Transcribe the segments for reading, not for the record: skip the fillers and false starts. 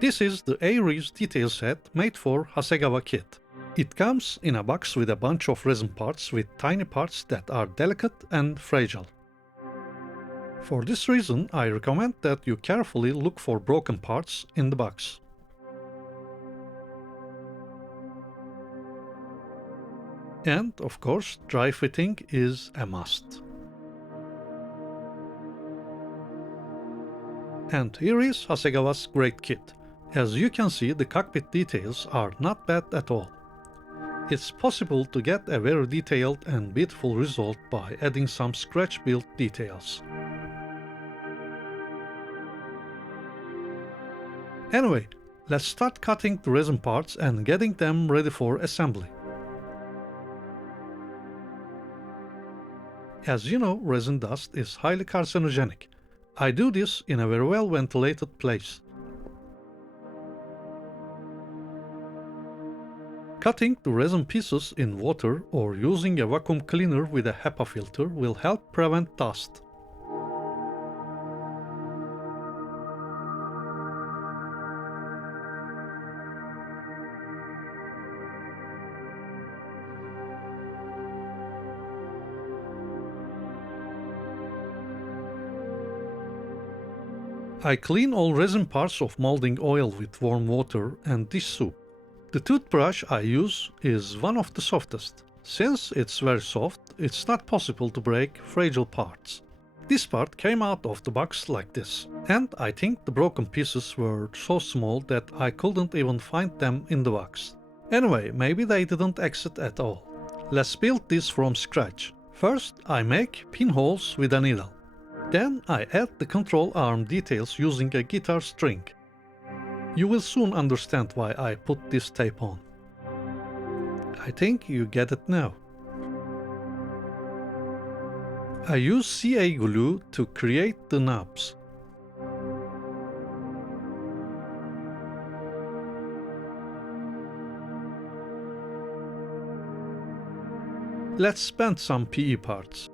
This is the Aries detail set made for Hasegawa kit. It comes in a box with a bunch of resin parts with tiny parts that are delicate and fragile. For this reason, I recommend that you carefully look for broken parts in the box. And of course, dry fitting is a must. And here is Hasegawa's great kit. As you can see, the cockpit details are not bad at all. It's possible to get a very detailed and beautiful result by adding some scratch-built details. Anyway, let's start cutting the resin parts and getting them ready for assembly. As you know, resin dust is highly carcinogenic. I do this in a very well ventilated place. Cutting the resin pieces in water or using a vacuum cleaner with a HEPA filter will help prevent dust. I clean all resin parts of molding oil with warm water and dish soap. The toothbrush I use is one of the softest. Since it's very soft, it's not possible to break fragile parts. This part came out of the box like this, and I think the broken pieces were so small that I couldn't even find them in the box. Anyway, maybe they didn't exit at all. Let's build this from scratch. First, I make pinholes with a needle. Then I add the control arm details using a guitar string. You will soon understand why I put this tape on. I think you get it now. I use CA glue to create the knobs. Let's bend some PE parts.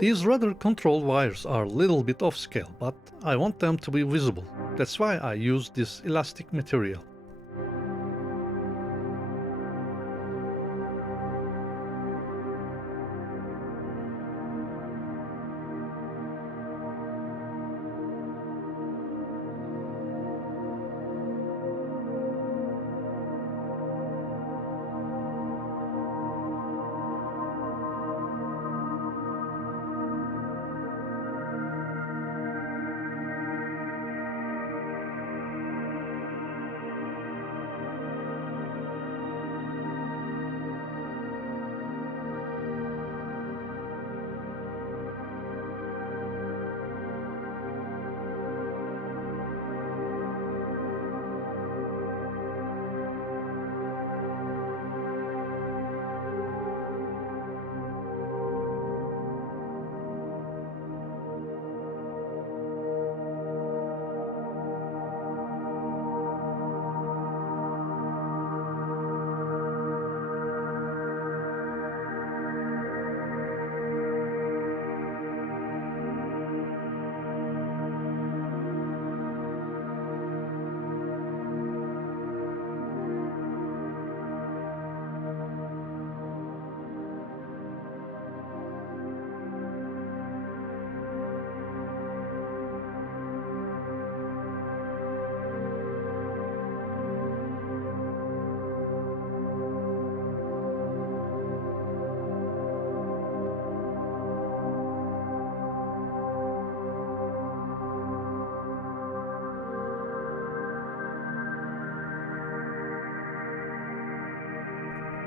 These rudder control wires are a little bit off scale, but I want them to be visible. That's why I use this elastic material.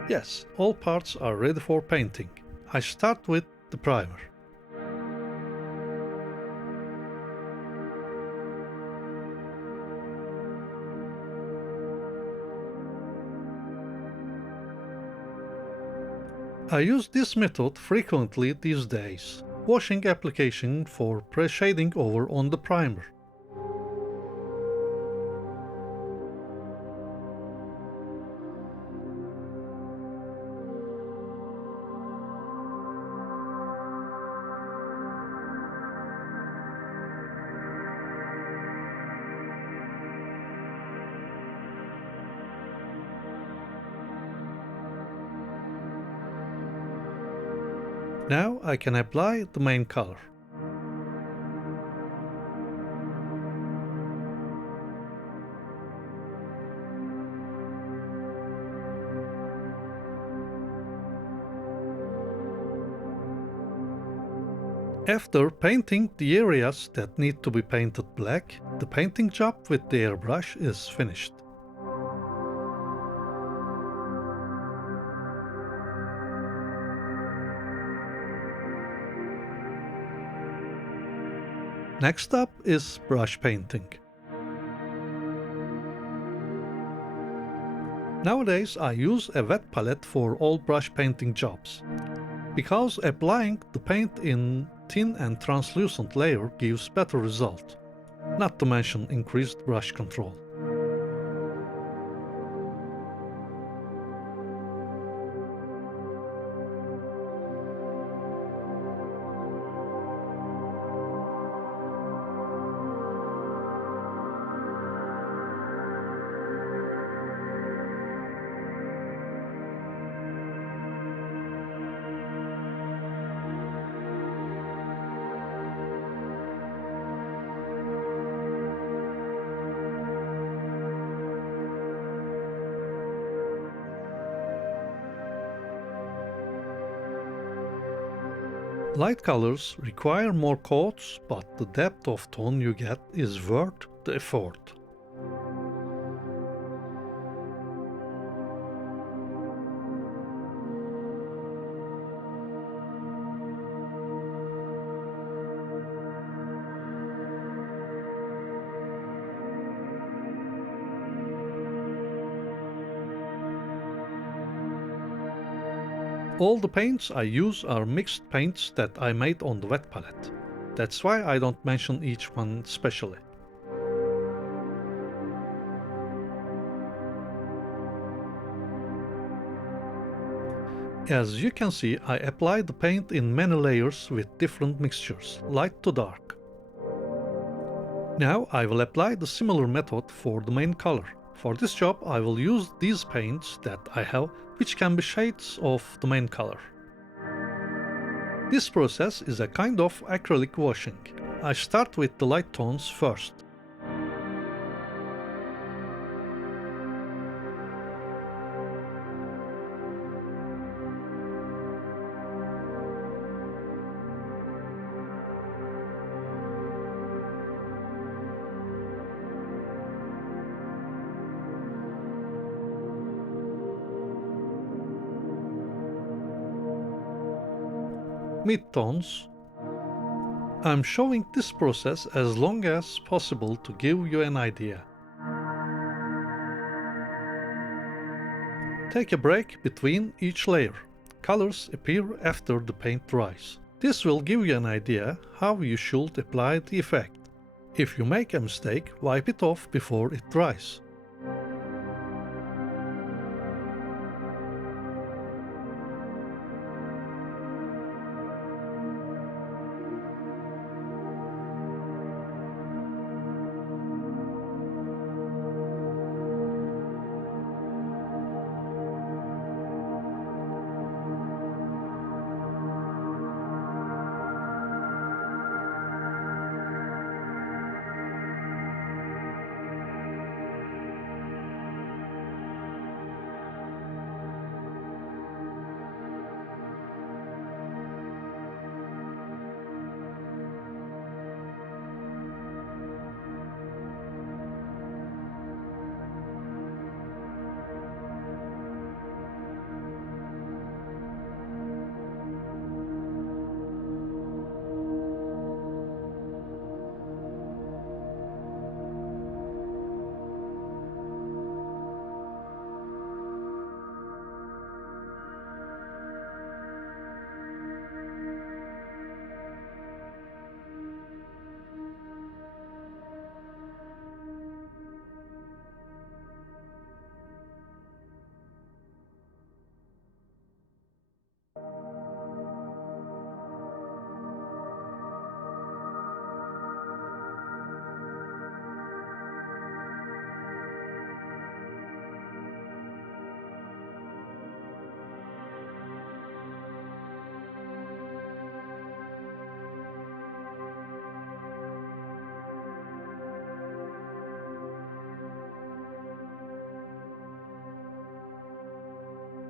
Yes, all parts are ready for painting. I start with the primer. I use this method frequently these days, washing application for pre-shading over on the primer. Now I can apply the main color. After painting the areas that need to be painted black, the painting job with the airbrush is finished. Next up is brush painting. Nowadays I use a wet palette for all brush painting jobs, because applying the paint in thin and translucent layer gives better result, not to mention increased brush control. Light colors require more coats, but the depth of tone you get is worth the effort. All the paints I use are mixed paints that I made on the wet palette. That's why I don't mention each one specially. As you can see, I apply the paint in many layers with different mixtures, light to dark. Now I will apply the similar method for the main color. For this job I will use these paints that I have, which can be shades of the main color. This process is a kind of acrylic washing. I start with the light tones first. Midtones. I'm showing this process as long as possible to give you an idea. Take a break between each layer. Colors appear after the paint dries. This will give you an idea how you should apply the effect. If you make a mistake, wipe it off before it dries.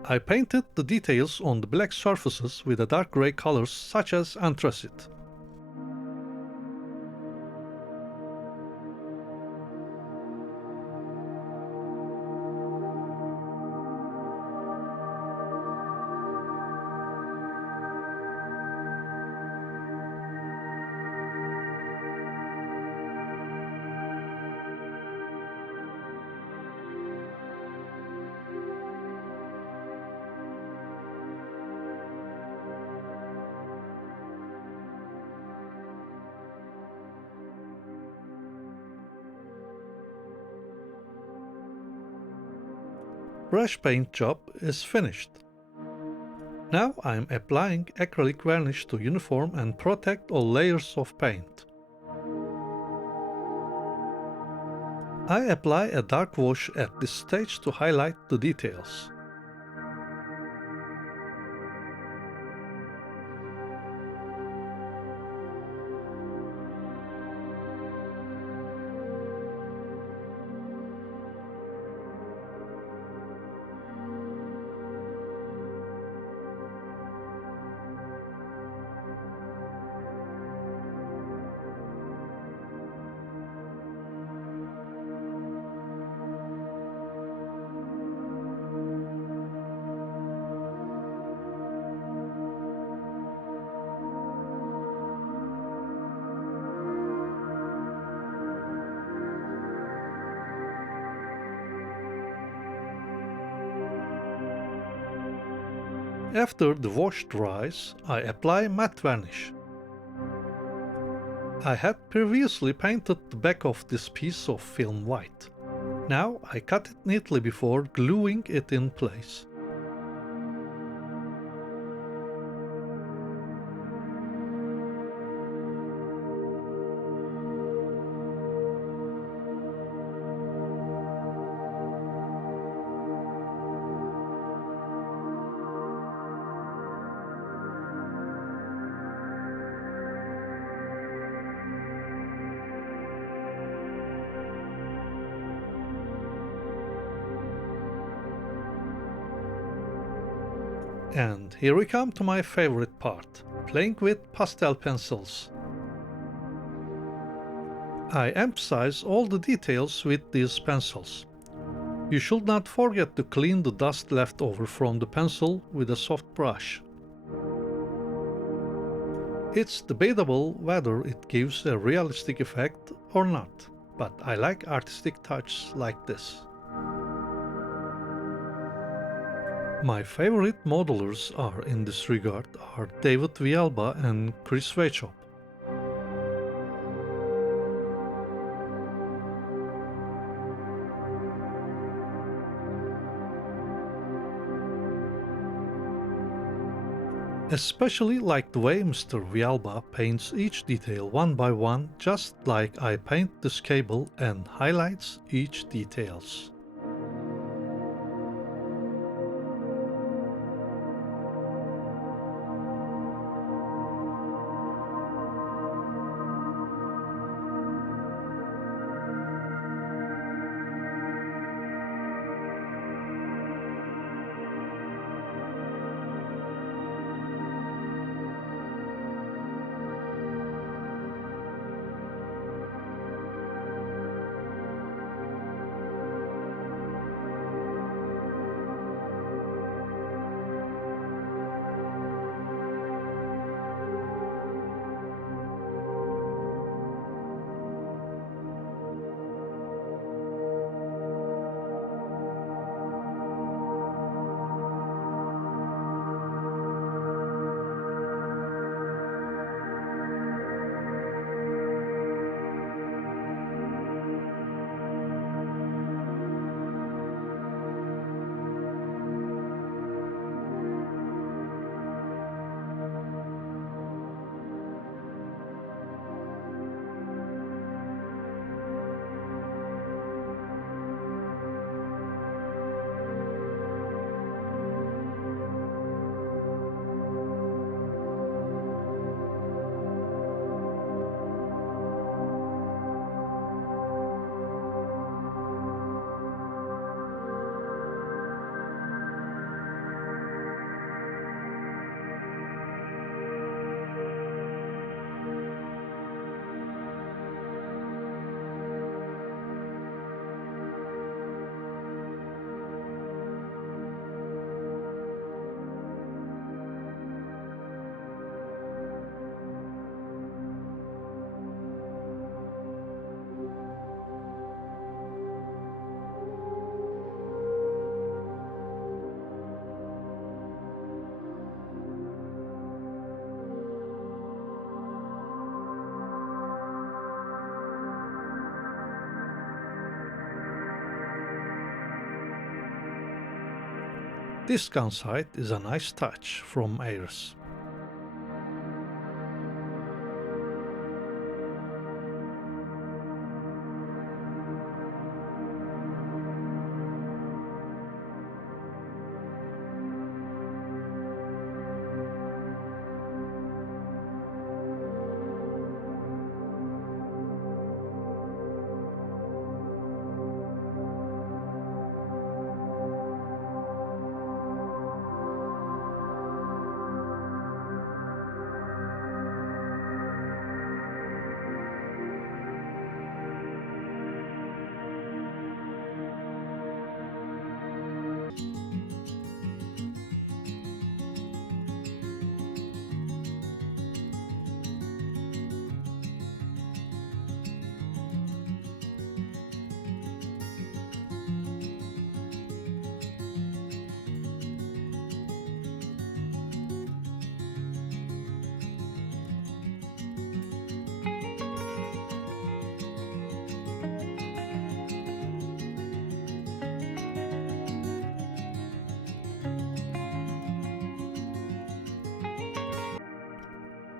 I painted the details on the black surfaces with a dark gray colors such as anthracite. Brush paint job is finished. Now I am applying acrylic varnish to uniform and protect all layers of paint. I apply a dark wash at this stage to highlight the details. After the wash dries, I apply matte varnish. I had previously painted the back of this piece of film white. Now I cut it neatly before gluing it in place. And here we come to my favorite part, playing with pastel pencils. I emphasize all the details with these pencils. You should not forget to clean the dust left over from the pencil with a soft brush. It's debatable whether it gives a realistic effect or not, but I like artistic touches like this. My favorite modelers are in this regard are David Villalba and Chris Wachop. Especially like the way Mr. Villalba paints each detail one by one, just like I paint this cable and highlights each details. This gun sight is a nice touch from Ares.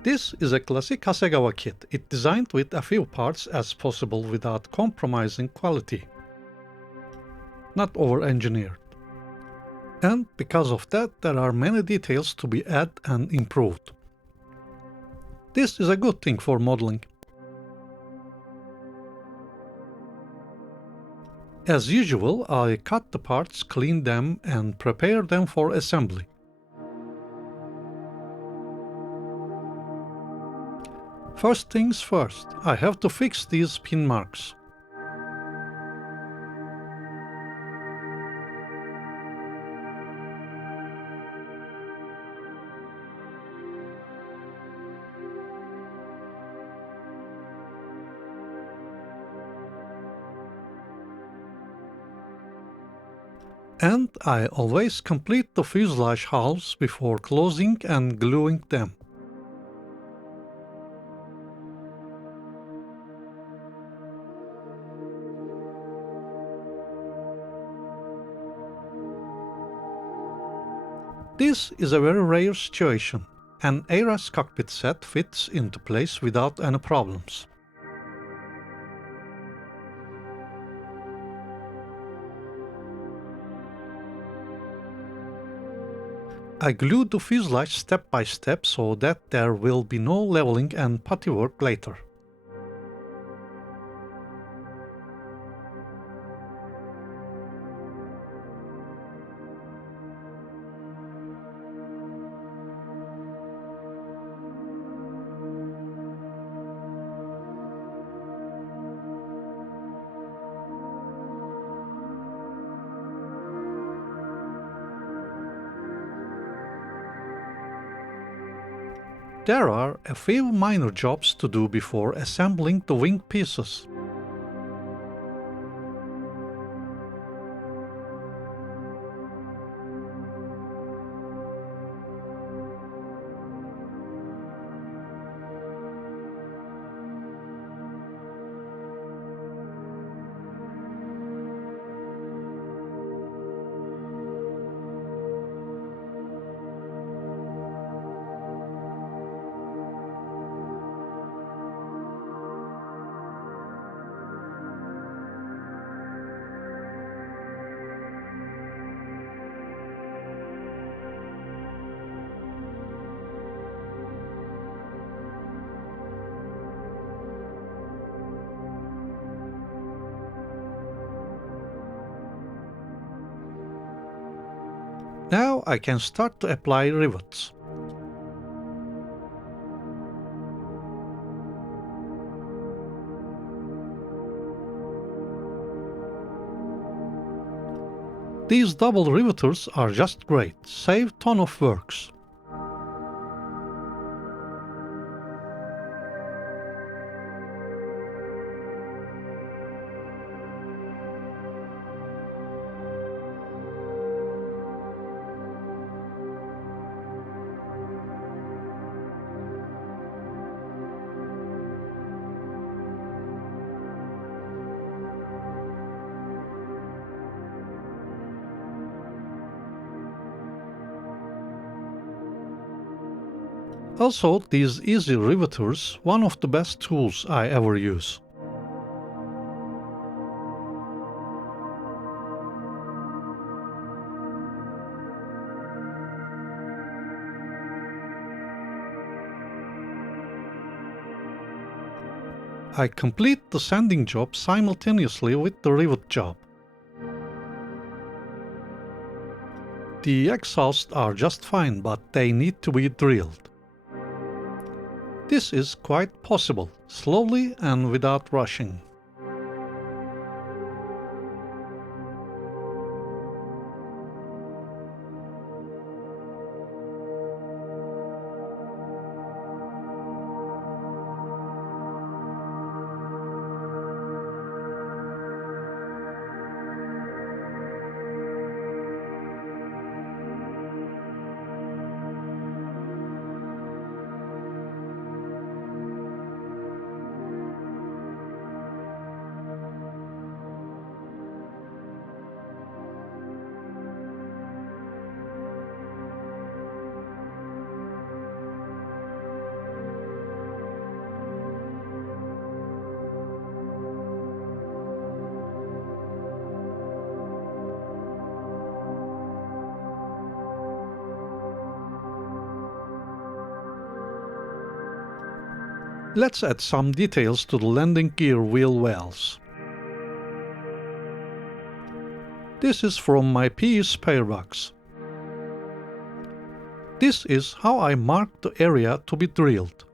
This is a classic Hasegawa kit. It's designed with a few parts as possible without compromising quality. Not over-engineered. And because of that, there are many details to be added and improved. This is a good thing for modeling. As usual, I cut the parts, clean them, and prepare them for assembly. First things first, I have to fix these pin marks. And I always complete the fuselage halves before closing and gluing them. This is a very rare situation. An Ares cockpit set fits into place without any problems. I glued the fuselage step by step so that there will be no leveling and putty work later. There are a few minor jobs to do before assembling the wing pieces. Now I can start to apply rivets. These double riveters are just great, save ton of works. Also, these easy riveters, one of the best tools I ever use. I complete the sanding job simultaneously with the rivet job. The exhausts are just fine, but they need to be drilled. This is quite possible, slowly and without rushing. Let's add some details to the landing gear wheel wells. This is from my PE spare box. This is how I mark the area to be drilled.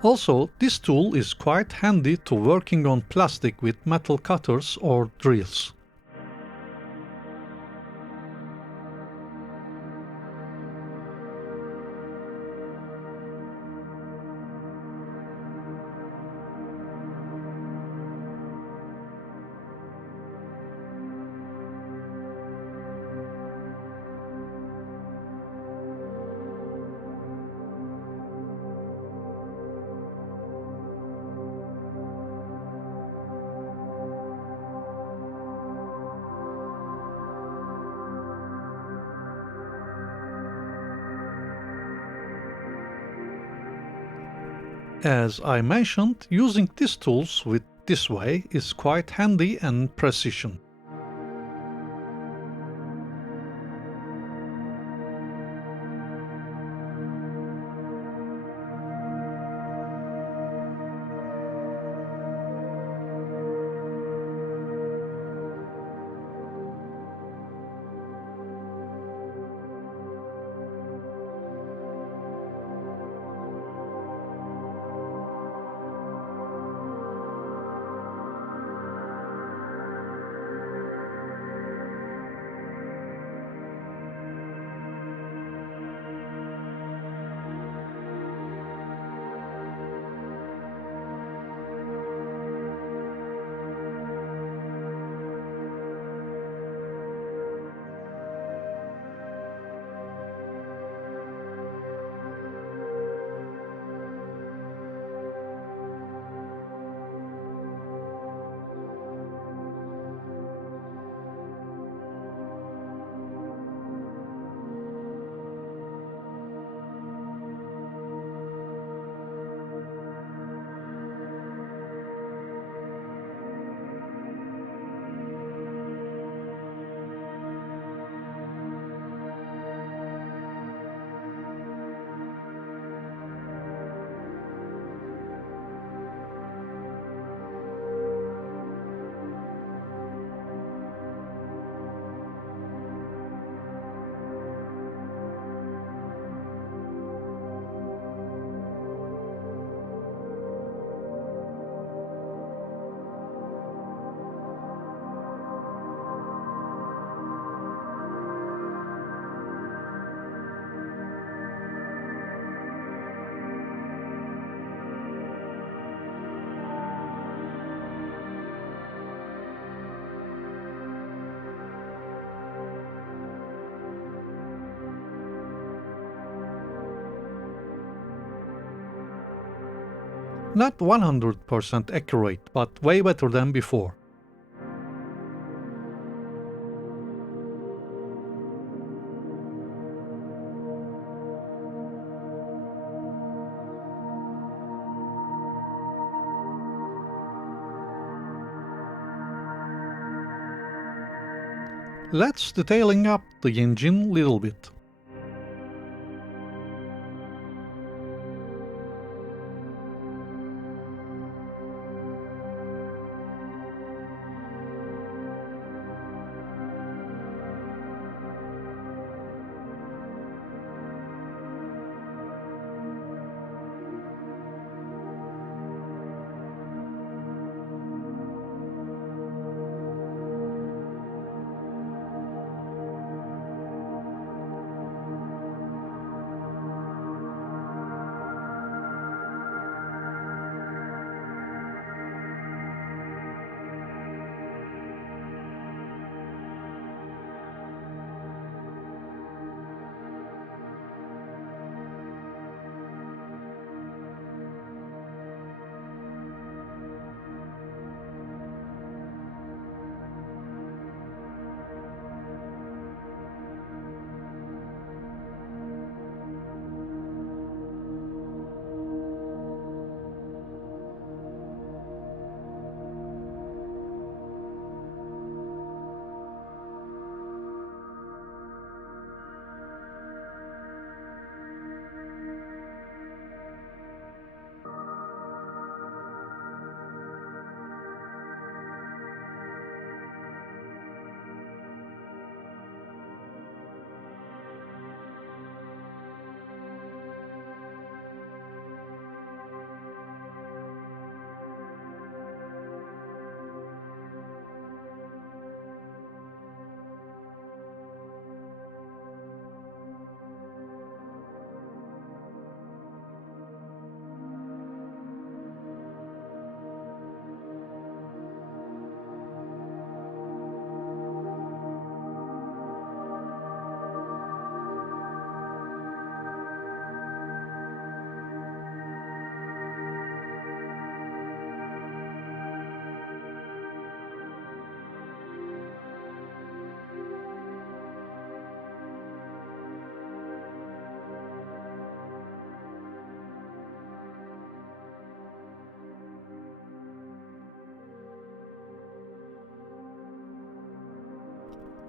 Also, this tool is quite handy to working on plastic with metal cutters or drills. As I mentioned, using these tools with this way is quite handy and precision. Not 100% accurate, but way better than before. Let's detailing up the engine little bit.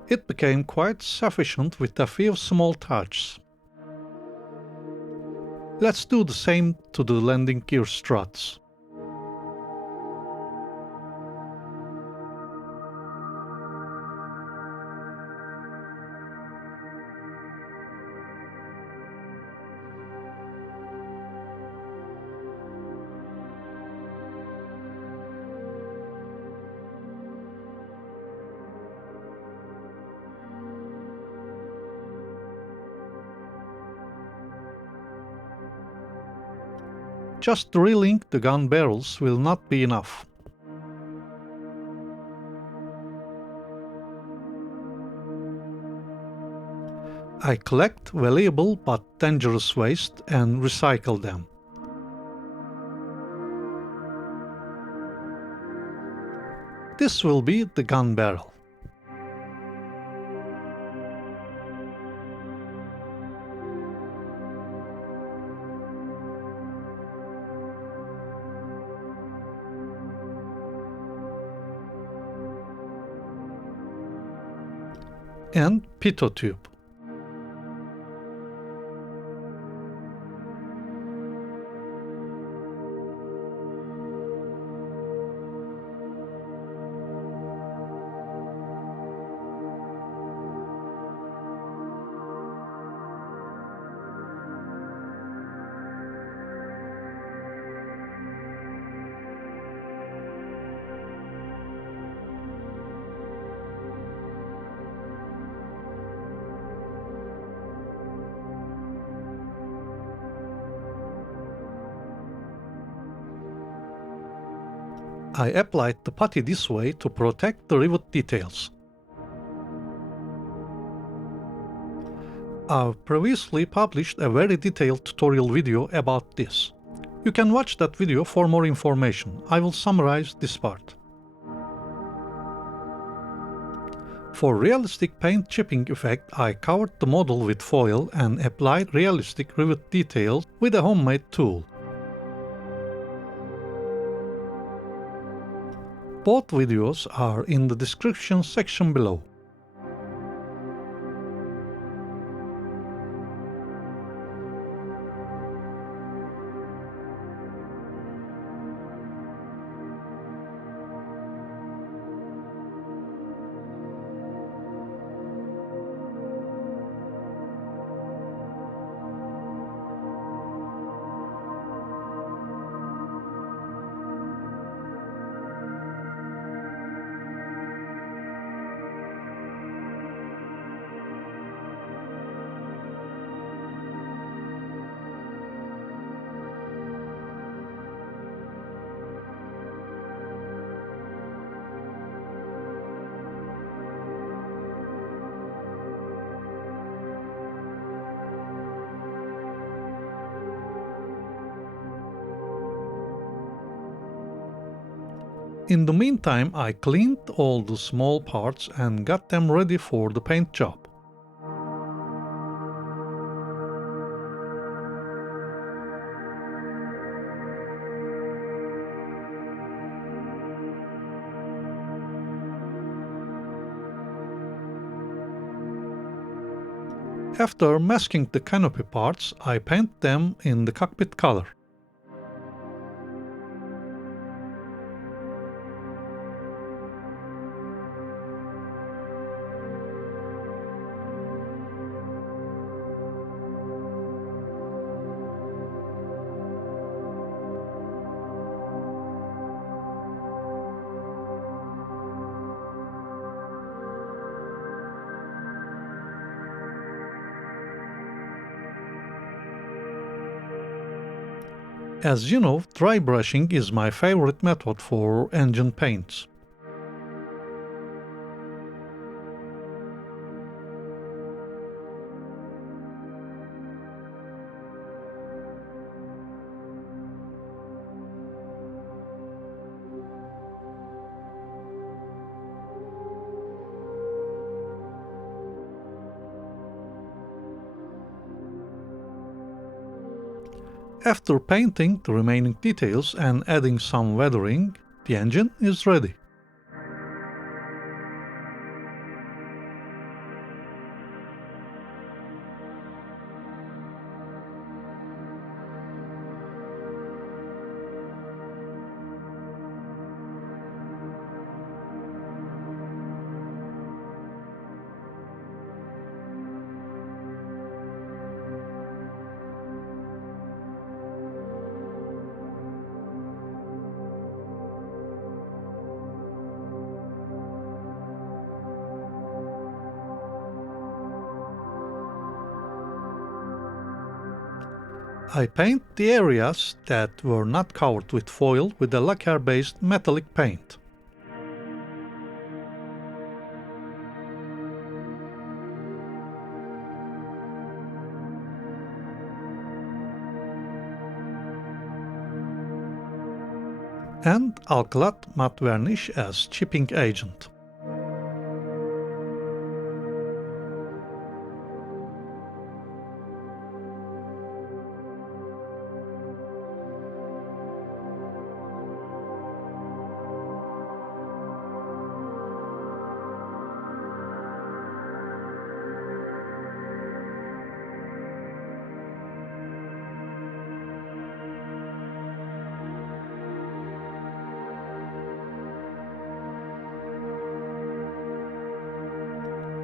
It became quite sufficient with a few small touches. Let's do the same to the landing gear struts. Just drilling the gun barrels will not be enough. I collect valuable but dangerous waste and recycle them. This will be the gun barrel. And pitot tube. I applied the putty this way to protect the rivet details. I've previously published a very detailed tutorial video about this. You can watch that video for more information. I will summarize this part. For realistic paint chipping effect, I covered the model with foil and applied realistic rivet details with a homemade tool. Both videos are in the description section below. In the meantime, I cleaned all the small parts and got them ready for the paint job. After masking the canopy parts, I paint them in the cockpit color. As you know, dry brushing is my favorite method for engine paints. After painting the remaining details and adding some weathering, the engine is ready. I paint the areas that were not covered with foil with a lacquer-based metallic paint. And alkyd matte varnish as chipping agent.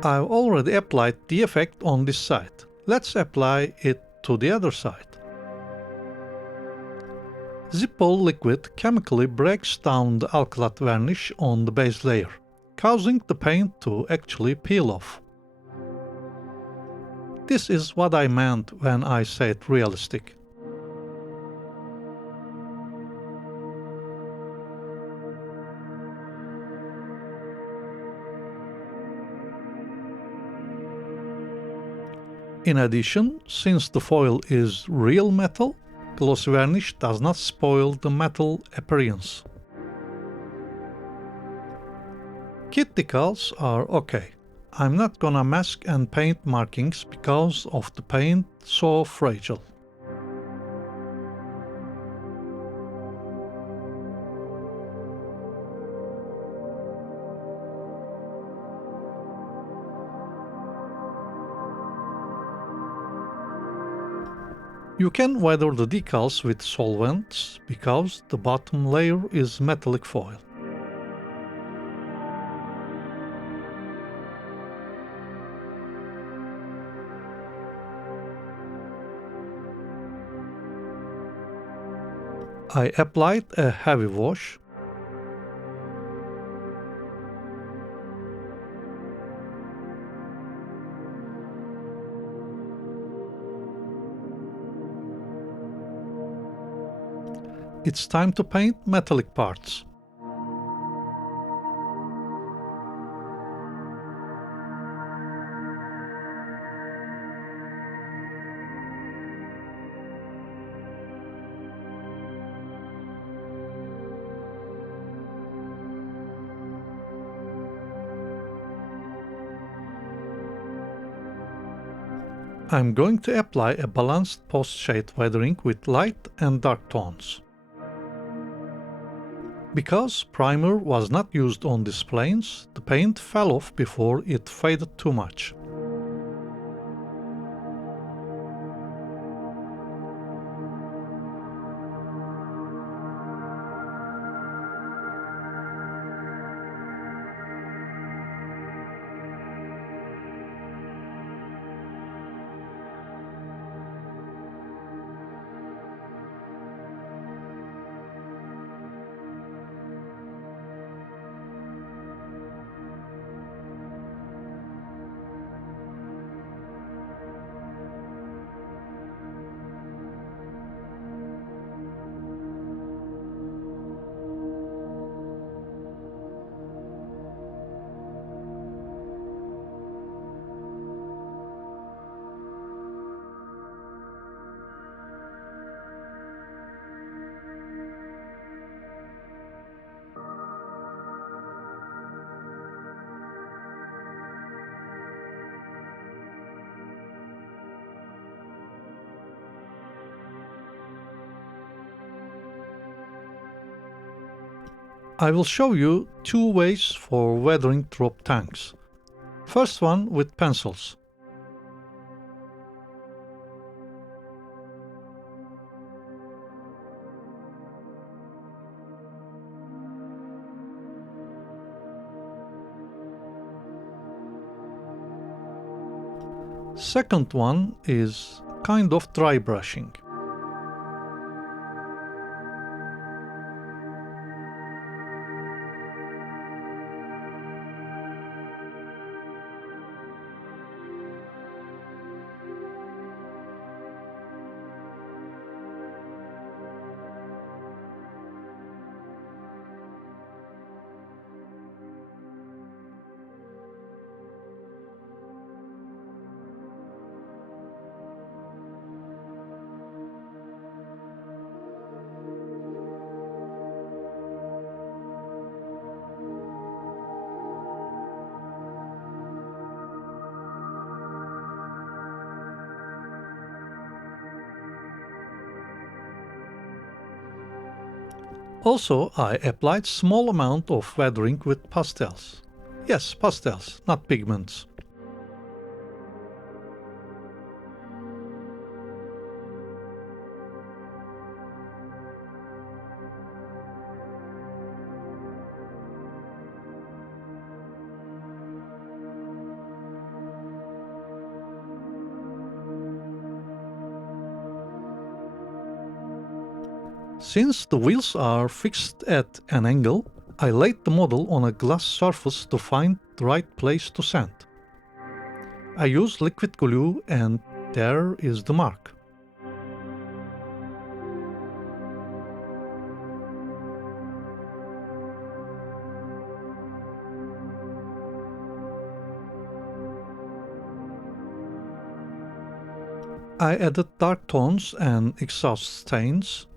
I've already applied the effect on this side. Let's apply it to the other side. Zippo liquid chemically breaks down the alkyd varnish on the base layer, causing the paint to actually peel off. This is what I meant when I said realistic. In addition, since the foil is real metal, Glossy varnish does not spoil the metal appearance. Kit decals are okay. I'm not gonna mask and paint markings because of the paint so fragile. You can weather the decals with solvents because the bottom layer is metallic foil. I applied a heavy wash. It's time to paint metallic parts. I'm going to apply a balanced post-shade weathering with light and dark tones. Because primer was not used on these planes, the paint fell off before it faded too much. I will show you two ways for weathering drop tanks. First one with pencils. Second one is kind of dry brushing. Also, I applied small amount of weathering with pastels. Yes, pastels, not pigments. Since the wheels are fixed at an angle, I laid the model on a glass surface to find the right place to sand. I used liquid glue and there is the mark. I added dark tones and exhaust stains.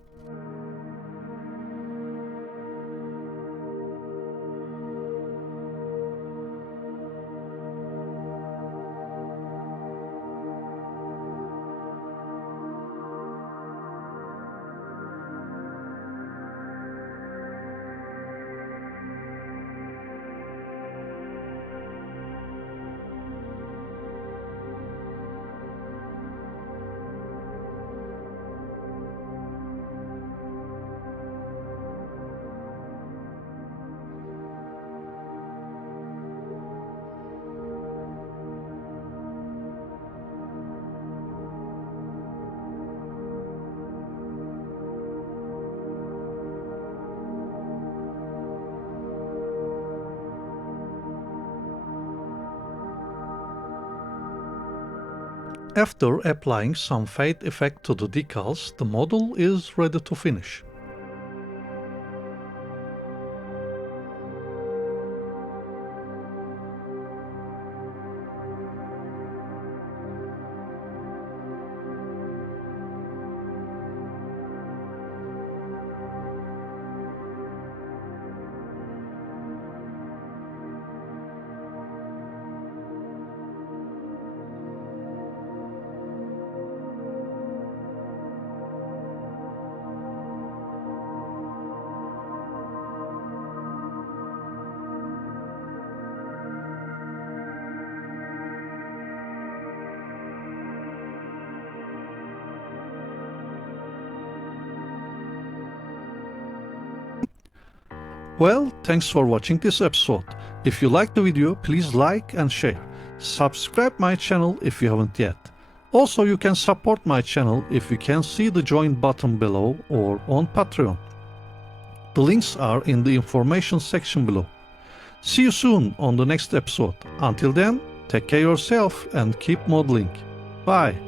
After applying some fade effect to the decals, the model is ready to finish. Well, thanks for watching this episode. If you liked the video, please like and share. Subscribe my channel if you haven't yet. Also, you can support my channel if you can see the join button below or on Patreon. The links are in the information section below. See you soon on the next episode. Until then, take care of yourself and keep modeling. Bye.